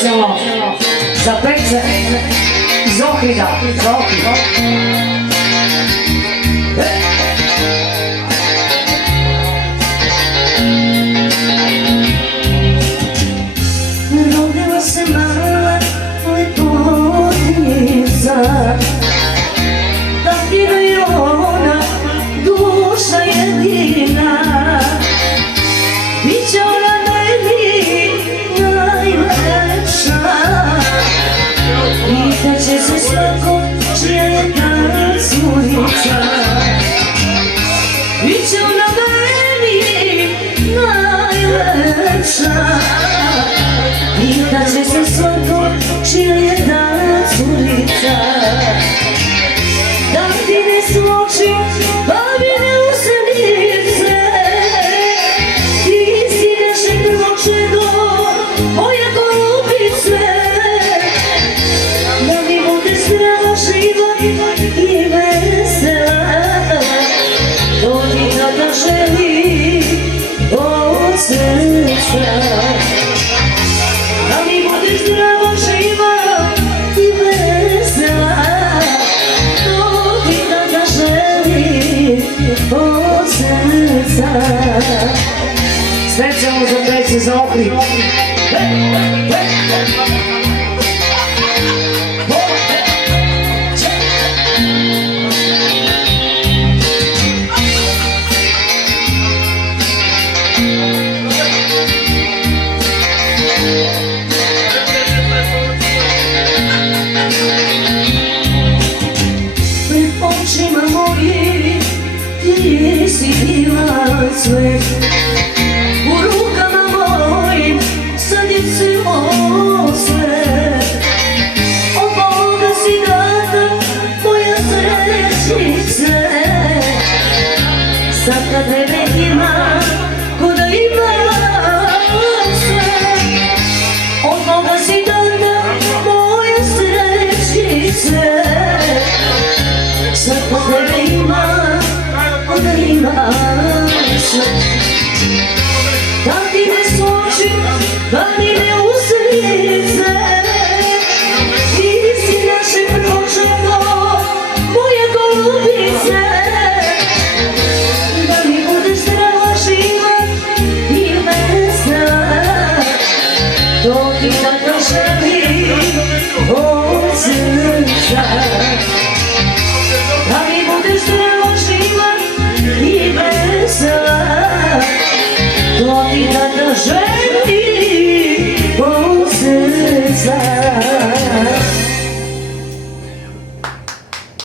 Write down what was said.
Specijalno za pece iz Ohrida. Rodila se mala lepotnica, takvina je ona duša jedina. Biće ona meni najlepša, pitaće se svako čija je ta curica. Biće ona meni najlepša, pitaće se svako čija je ta curica. Da ti ne sluči, pa mi ne usenice, ti si naše prvo čedo, moja golubice. Da mi bude zdrava, živa i vesela, to ti tata želi od srca. Da mi bude zdrava, živa i vesela, to ti tata želi od srca. Specijalno za pece za Ohrid. Pred očima mojim ti si bila sve, u rukama mojim sad je celo sve. Od Boga si data, moja srećnice, sad kad tebe ima, ko da ima sve. Od Boga si data, moja srećnice, sad kad tebe ima, ko da ima sve.